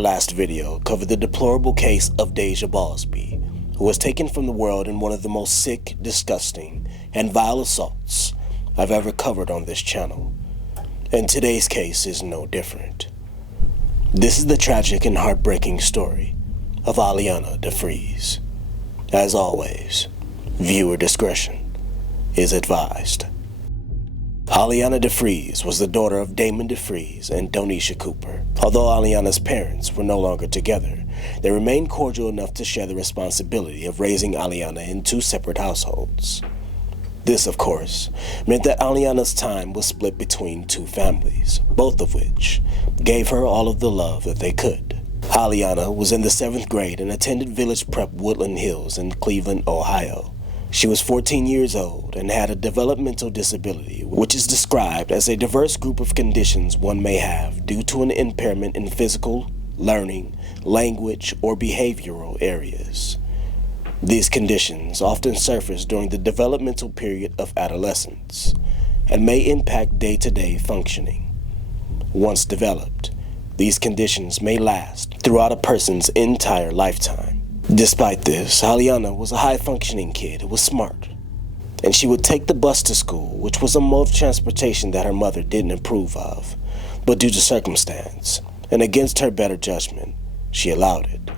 Our last video covered the deplorable case of Deja Ballsby, who was taken from the world in one of the most sick, disgusting, and vile assaults I've ever covered on this channel. And today's case is no different. This is the tragic and heartbreaking story of Aliana DeFreeze. As always, viewer discretion is advised. Aliana DeFreeze was the daughter of Damon DeFreeze and Donisha Cooper. Although Aliana's parents were no longer together, they remained cordial enough to share the responsibility of raising Aliana in two separate households. This, of course, meant that Aliana's time was split between two families, both of which gave her all of the love that they could. Aliana was in the 7th grade and attended Village Prep Woodland Hills in Cleveland, Ohio. She was 14 years old and had a developmental disability, which is described as a diverse group of conditions one may have due to an impairment in physical, learning, language, or behavioral areas. These conditions often surface during the developmental period of adolescence and may impact day-to-day functioning. Once developed, these conditions may last throughout a person's entire lifetime. Despite this, Aliana was a high-functioning kid who was smart, and she would take the bus to school, which was a mode of transportation that her mother didn't approve of, but due to circumstance, and against her better judgment, she allowed it.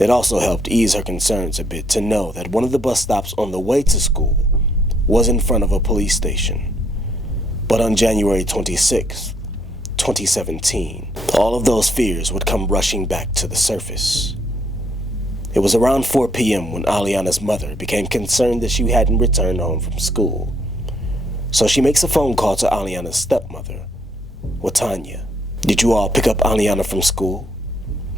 It also helped ease her concerns a bit to know that one of the bus stops on the way to school was in front of a police station. But on January 26, 2017, all of those fears would come rushing back to the surface. It was around 4 p.m. when Aliana's mother became concerned that she hadn't returned home from school. So she makes a phone call to Aliana's stepmother, Watanya. "Did you all pick up Aliana from school?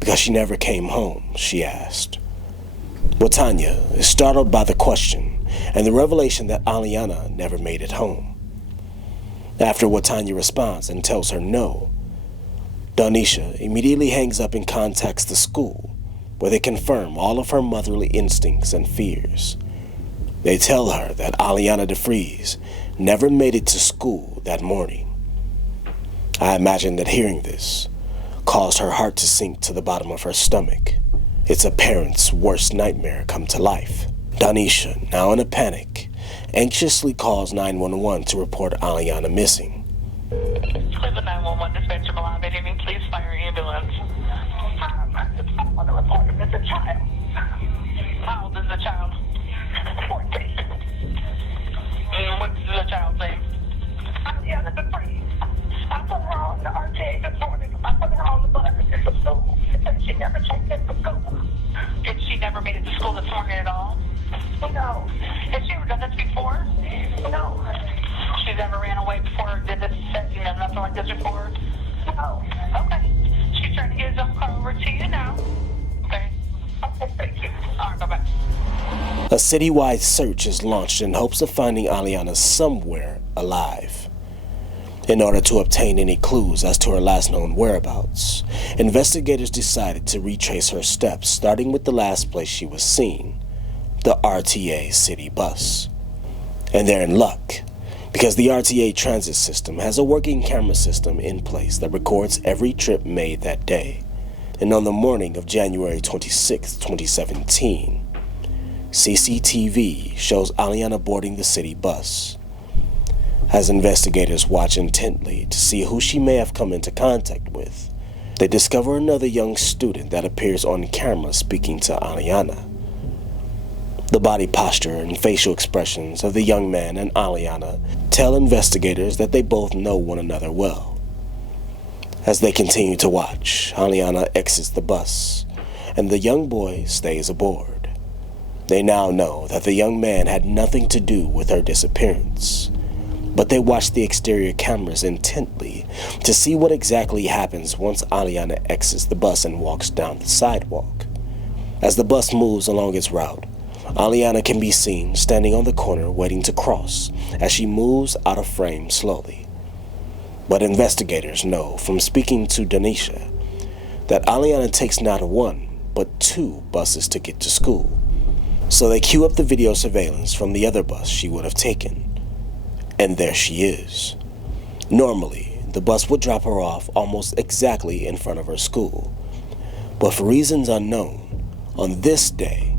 Because she never came home," she asked. Watanya is startled by the question and the revelation that Aliana never made it home. After Watanya responds and tells her no, Donisha immediately hangs up and contacts the school, where they confirm all of her motherly instincts and fears. They tell her that Aliana DeFreeze never made it to school that morning. I imagine that hearing this caused her heart to sink to the bottom of her stomach. It's a parent's worst nightmare come to life. Donisha, now in a panic, anxiously calls 911 to report Aliana missing. Cleveland 911 dispatcher Milan, please fire ambulance. I want to report him as a child. How old is the child? 14. And what's the child's name? Aliana DeFreeze. I put her on the RTA this morning. I put her on the bus to school. And she never checked in for school. And she never made it to school this morning at all? No. Has she ever done this before? No. She's ever ran away before, did this, nothing like this before? No. Okay. She's trying to get his own car over to you now. Okay. Okay, thank you. All right, bye-bye. A citywide search is launched in hopes of finding Aliana somewhere alive. In order to obtain any clues as to her last known whereabouts, investigators decided to retrace her steps, starting with the last place she was seen, the RTA city bus. And they're in luck, because the RTA transit system has a working camera system in place that records every trip made that day. And on the morning of January 26, 2017, CCTV shows Aliana boarding the city bus. As investigators watch intently to see who she may have come into contact with, they discover another young student that appears on camera speaking to Aliana. The body posture and facial expressions of the young man and Aliana tell investigators that they both know one another well. As they continue to watch, Aliana exits the bus, and the young boy stays aboard. They now know that the young man had nothing to do with her disappearance, but they watch the exterior cameras intently to see what exactly happens once Aliana exits the bus and walks down the sidewalk. As the bus moves along its route, Aliana can be seen standing on the corner waiting to cross as she moves out of frame slowly. But investigators know from speaking to Donisha that Aliana takes not one, but 2 buses to get to school. So they cue up the video surveillance from the other bus she would have taken. And there she is. Normally, the bus would drop her off almost exactly in front of her school. But for reasons unknown, on this day,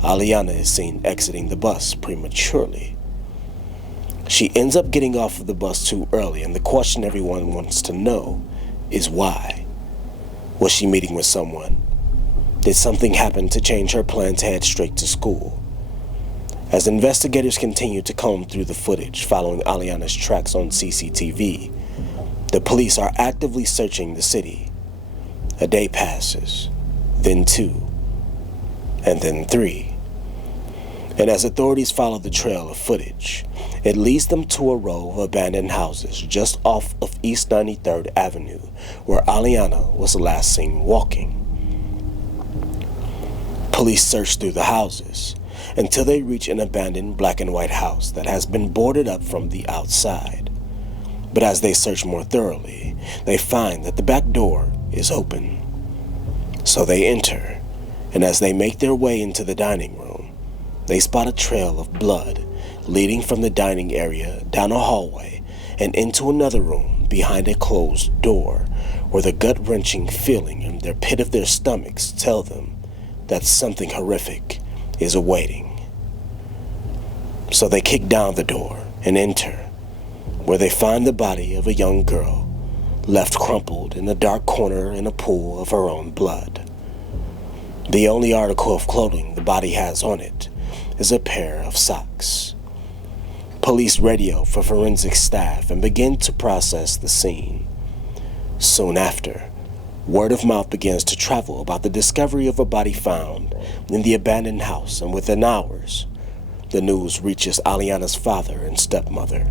Aliana is seen exiting the bus prematurely. She ends up getting off of the bus too early, and the question everyone wants to know is why. Was she meeting with someone? Did something happen to change her plan to head straight to school? As investigators continue to comb through the footage following Aliana's tracks on CCTV, the police are actively searching the city. A day passes, then 2, and then 3. And as authorities follow the trail of footage, it leads them to a row of abandoned houses just off of East 93rd Avenue, where Aliana was last seen walking. Police search through the houses until they reach an abandoned black and white house that has been boarded up from the outside. But as they search more thoroughly, they find that the back door is open. So they enter, and as they make their way into the dining room, they spot a trail of blood leading from the dining area down a hallway and into another room behind a closed door, where the gut-wrenching feeling in their pit of their stomachs tell them that something horrific is awaiting. So they kick down the door and enter, where they find the body of a young girl left crumpled in a dark corner in a pool of her own blood. The only article of clothing the body has on it is a pair of socks. Police radio for forensic staff and begin to process the scene. Soon after, word of mouth begins to travel about the discovery of a body found in the abandoned house, and within hours, the news reaches Aliana's father and stepmother.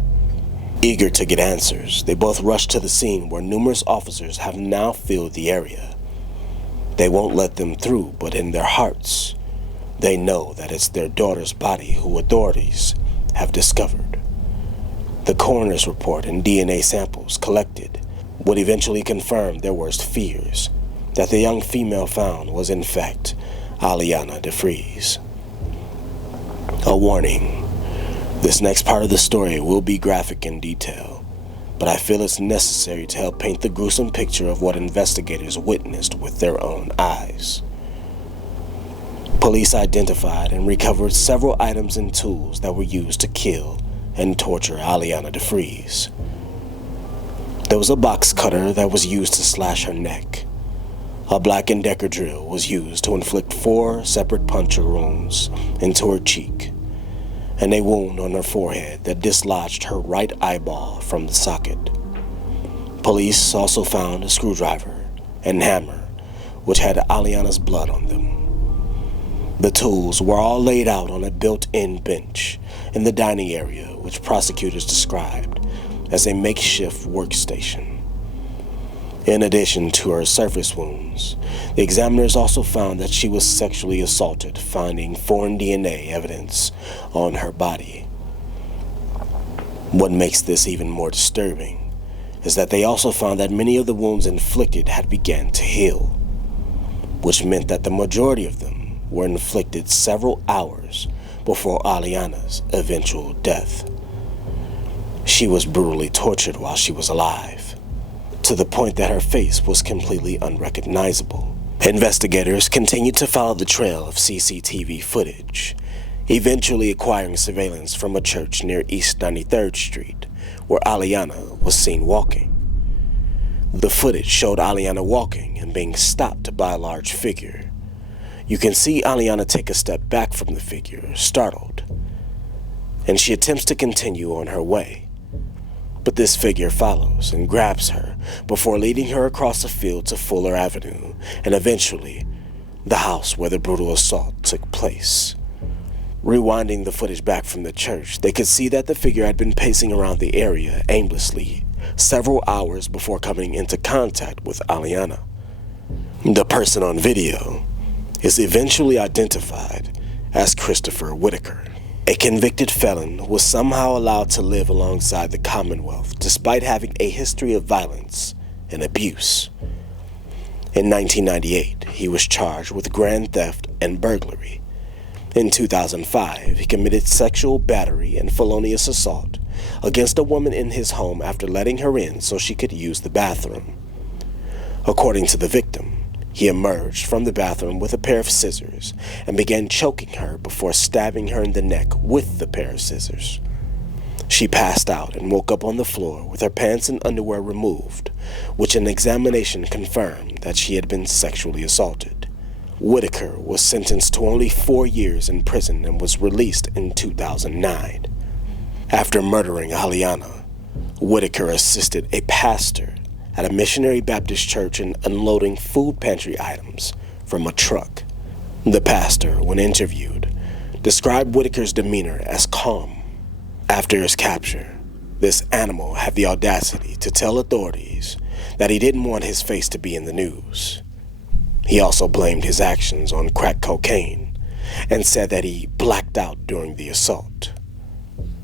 Eager to get answers, they both rush to the scene, where numerous officers have now filled the area. They won't let them through, but in their hearts, they know that it's their daughter's body who authorities have discovered. The coroner's report and DNA samples collected would eventually confirm their worst fears, that the young female found was in fact Aliana DeFreeze. A warning: this next part of the story will be graphic in detail, but I feel it's necessary to help paint the gruesome picture of what investigators witnessed with their own eyes. Police identified and recovered several items and tools that were used to kill and torture Aliana DeFreeze. There was a box cutter that was used to slash her neck. A Black & Decker drill was used to inflict 4 separate puncture wounds into her cheek, and a wound on her forehead that dislodged her right eyeball from the socket. Police also found a screwdriver and hammer, which had Aliana's blood on them. The tools were all laid out on a built-in bench in the dining area, which prosecutors described as a makeshift workstation. In addition to her surface wounds, the examiners also found that she was sexually assaulted, finding foreign DNA evidence on her body. What makes this even more disturbing is that they also found that many of the wounds inflicted had begun to heal, which meant that the majority of them were inflicted several hours before Aliana's eventual death. She was brutally tortured while she was alive, to the point that her face was completely unrecognizable. Investigators continued to follow the trail of CCTV footage, eventually acquiring surveillance from a church near East 93rd Street, where Aliana was seen walking. The footage showed Aliana walking and being stopped by a large figure. You can see Aliana take a step back from the figure, startled, and she attempts to continue on her way. But this figure follows and grabs her before leading her across the field to Fuller Avenue and eventually the house where the brutal assault took place. Rewinding the footage back from the church, they could see that the figure had been pacing around the area aimlessly several hours before coming into contact with Aliana. The person on video is eventually identified as Christopher Whitaker. A convicted felon was somehow allowed to live alongside the Commonwealth despite having a history of violence and abuse. In 1998, he was charged with grand theft and burglary. In 2005, he committed sexual battery and felonious assault against a woman in his home after letting her in so she could use the bathroom. According to the victim, He emerged from the bathroom with a pair of scissors and began choking her before stabbing her in the neck with the pair of scissors. She passed out and woke up on the floor with her pants and underwear removed, which an examination confirmed that she had been sexually assaulted. Whitaker was sentenced to only 4 years in prison and was released in 2009. After murdering Aliana, Whitaker assisted a pastor at a missionary Baptist church in unloading food pantry items from a truck. The pastor, when interviewed, described Whitaker's demeanor as calm. After his capture, this animal had the audacity to tell authorities that he didn't want his face to be in the news. He also blamed his actions on crack cocaine and said that he blacked out during the assault.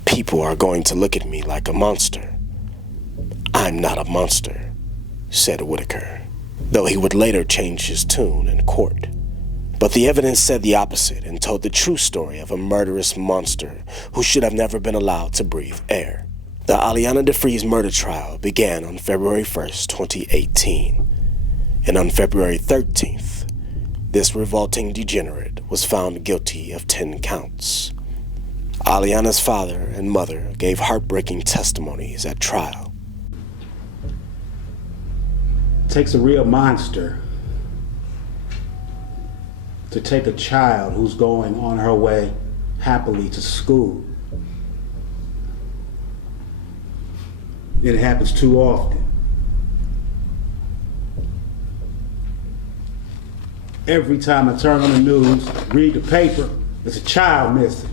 People are going to look at me like a monster. I'm not a monster, said Whitaker, though he would later change his tune in court. But the evidence said the opposite and told the true story of a murderous monster who should have never been allowed to breathe air. The Aliana DeFreeze murder trial began on February 1st, 2018. And on February 13th, this revolting degenerate was found guilty of 10 counts. Aliana's father and mother gave heartbreaking testimonies at trial. It takes a real monster to take a child who's going on her way happily to school. It happens too often. Every time I turn on the news, read the paper, there's a child missing.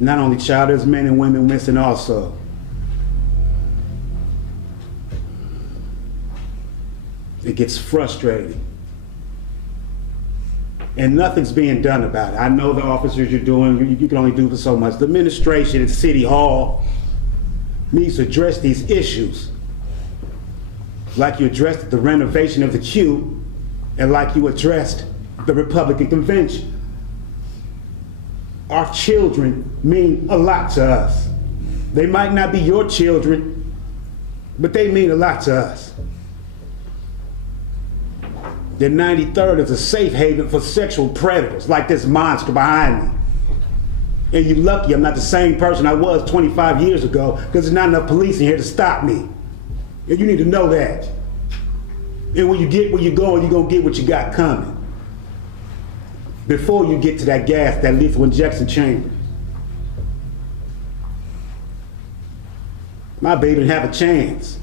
Not only child, there's men and women missing also. It gets frustrating. And nothing's being done about it. I know the officers you're doing, you can only do for so much. The administration at City Hall needs to address these issues like you addressed the renovation of the Q and like you addressed the Republican Convention. Our children mean a lot to us. They might not be your children, but they mean a lot to us. The 93rd is a safe haven for sexual predators like this monster behind me. And you're lucky I'm not the same person I was 25 years ago because there's not enough police in here to stop me. And you need to know that. And when you get where you're going, you're gonna get what you got coming. Before you get to that gas, that lethal injection chamber. My baby didn't have a chance.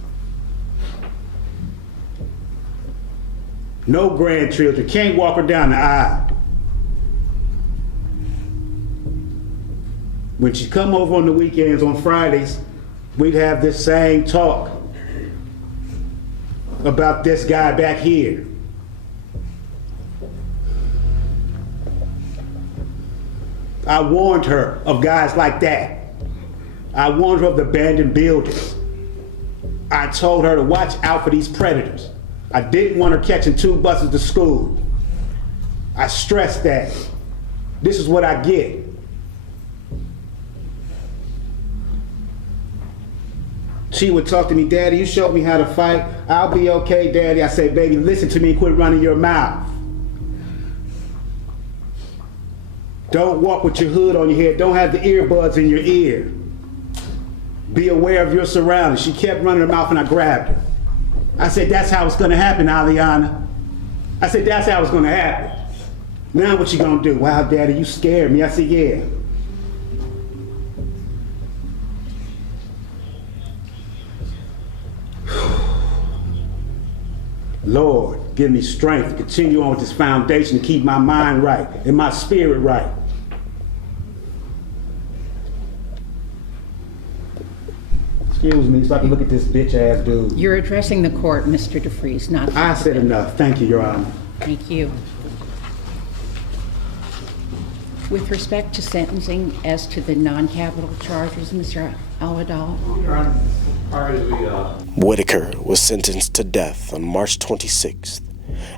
No grandchildren, can't walk her down the aisle. When she come over on the weekends, on Fridays, we'd have this same talk about this guy back here. I warned her of guys like that. I warned her of the abandoned buildings. I told her to watch out for these predators. I didn't want her catching 2 buses to school. I stressed that. This is what I get. She would talk to me, Daddy, you showed me how to fight. I'll be okay, Daddy. I say, baby, listen to me and quit running your mouth. Don't walk with your hood on your head. Don't have the earbuds in your ear. Be aware of your surroundings. She kept running her mouth and I grabbed her. I said, that's how it's gonna happen, Aliana. I said, that's how it's gonna happen. Now what you gonna do? Wow, Daddy, you scared me. I said, yeah. Lord, give me strength to continue on with this foundation to keep my mind right and my spirit right. Excuse me, so I can look at this bitch ass dude. You're addressing the court, Mr. DeFreeze, not... I said enough. Thank you, Your Honor. Thank you. With respect to sentencing as to the non-capital charges, Mr. Alwadal? Whitaker was sentenced to death on March 26th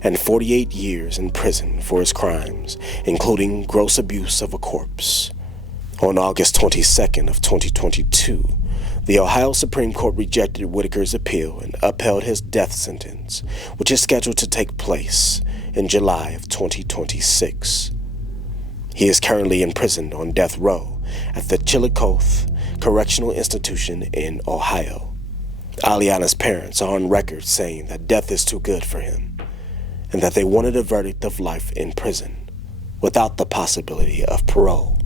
and 48 years in prison for his crimes, including gross abuse of a corpse. On August 22nd of 2022, The Ohio Supreme Court rejected Whitaker's appeal and upheld his death sentence, which is scheduled to take place in July of 2026. He is currently imprisoned on death row at the Chillicothe Correctional Institution in Ohio. Aliana's parents are on record saying that death is too good for him, and that they wanted a verdict of life in prison, without the possibility of parole.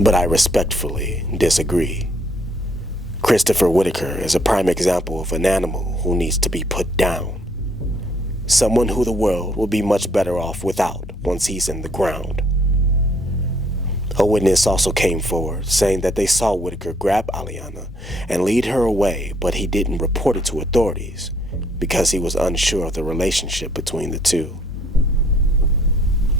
But I respectfully disagree. Christopher Whitaker is a prime example of an animal who needs to be put down. Someone who the world will be much better off without once he's in the ground. A witness also came forward saying that they saw Whitaker grab Aliana and lead her away, but he didn't report it to authorities because he was unsure of the relationship between the two.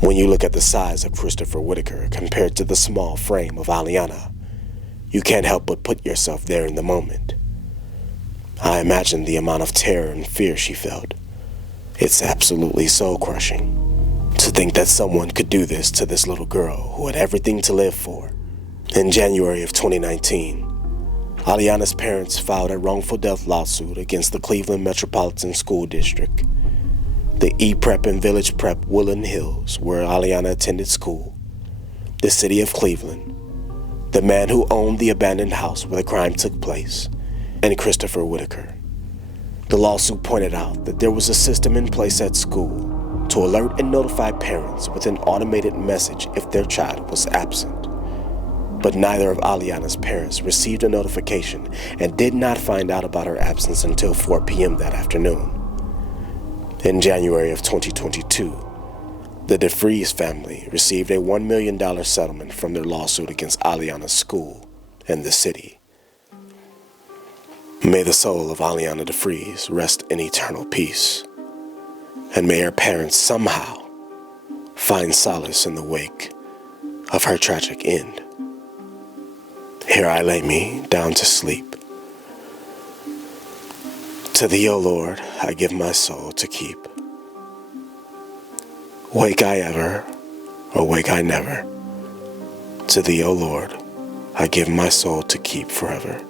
When you look at the size of Christopher Whitaker compared to the small frame of Aliana, you can't help but put yourself there in the moment. I imagine the amount of terror and fear she felt. It's absolutely soul-crushing to think that someone could do this to this little girl who had everything to live for. In January of 2019, Aliana's parents filed a wrongful death lawsuit against the Cleveland Metropolitan School District, the E-Prep and Village Prep Woodland Hills, where Aliana attended school, the city of Cleveland, the man who owned the abandoned house where the crime took place, and Christopher Whitaker. The lawsuit pointed out that there was a system in place at school to alert and notify parents with an automated message if their child was absent. But neither of Aliana's parents received a notification and did not find out about her absence until 4 p.m. that afternoon. In January of 2022, the DeFreeze family received a $1 million settlement from their lawsuit against Aliana's school and the city. May the soul of Aliana DeFreeze rest in eternal peace, and may her parents somehow find solace in the wake of her tragic end. Here I lay me down to sleep. To thee, O Lord, I give my soul to keep. Wake I ever, or wake I never. To thee, O Lord, I give my soul to keep forever.